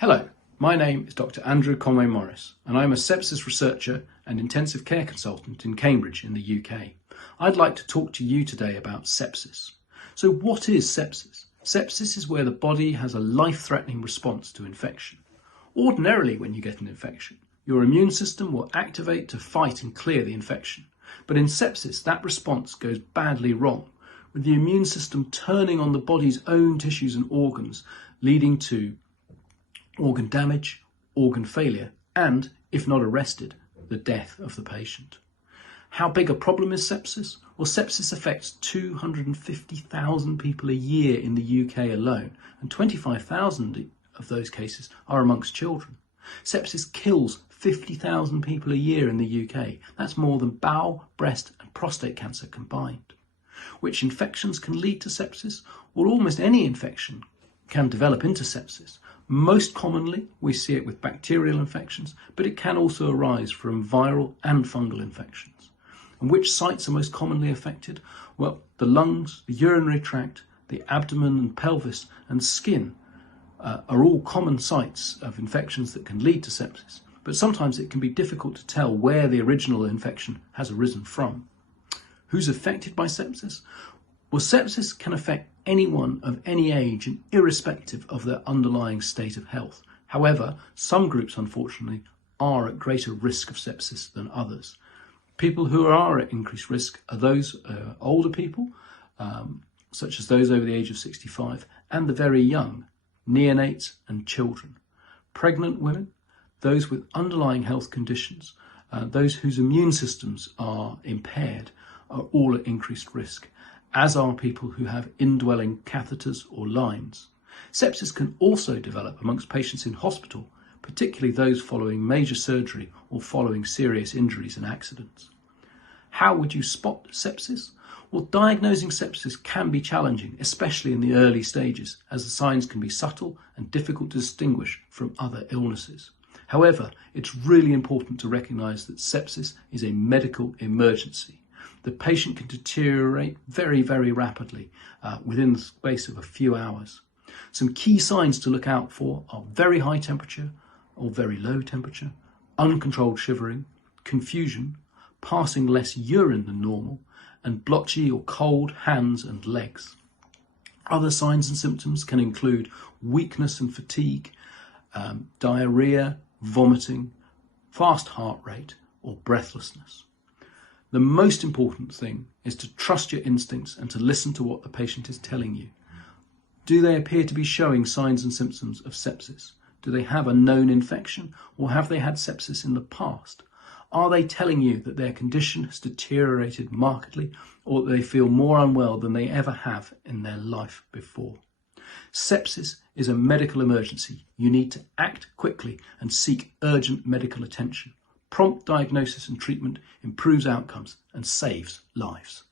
Hello, my name is Dr Andrew Conway Morris and I'm a sepsis researcher and intensive care consultant in Cambridge in the UK. I'd like to talk to you today about sepsis. So what is sepsis? Sepsis is where the body has a life-threatening response to infection. Ordinarily, when you get an infection, your immune system will activate to fight and clear the infection. But in sepsis, that response goes badly wrong, with the immune system turning on the body's own tissues and organs, leading to organ damage, organ failure, and, if not arrested, the death of the patient. How big a problem is sepsis? Well, sepsis affects 250,000 people a year in the UK alone, and 25,000 of those cases are amongst children. Sepsis kills 50,000 people a year in the UK. That's more than bowel, breast and prostate cancer combined. Which infections can lead to sepsis? Well, almost any infection can develop into sepsis. Most commonly, we see it with bacterial infections, but it can also arise from viral and fungal infections. And which sites are most commonly affected? Well, the lungs, the urinary tract, the abdomen and pelvis and skin are all common sites of infections that can lead to sepsis, but sometimes it can be difficult to tell where the original infection has arisen from. Who's affected by sepsis? Well, sepsis can affect anyone of any age and irrespective of their underlying state of health. However, some groups, unfortunately, are at greater risk of sepsis than others. People who are at increased risk are those older people, such as those over the age of 65, and the very young, neonates and children. Pregnant women, those with underlying health conditions, those whose immune systems are impaired, are all at increased risk, as are people who have indwelling catheters or lines. Sepsis can also develop amongst patients in hospital, particularly those following major surgery or following serious injuries and accidents. How would you spot sepsis? Well, diagnosing sepsis can be challenging, especially in the early stages, as the signs can be subtle and difficult to distinguish from other illnesses. However, it's really important to recognise that sepsis is a medical emergency. The patient can deteriorate very, very rapidly within the space of a few hours. Some key signs to look out for are very high temperature or very low temperature, uncontrolled shivering, confusion, passing less urine than normal, and blotchy or cold hands and legs. Other signs and symptoms can include weakness and fatigue, diarrhea, vomiting, fast heart rate, or breathlessness. The most important thing is to trust your instincts and to listen to what the patient is telling you. Do they appear to be showing signs and symptoms of sepsis? Do they have a known infection, or have they had sepsis in the past? Are they telling you that their condition has deteriorated markedly, or that they feel more unwell than they ever have in their life before? Sepsis is a medical emergency. You need to act quickly and seek urgent medical attention. Prompt diagnosis and treatment improves outcomes and saves lives.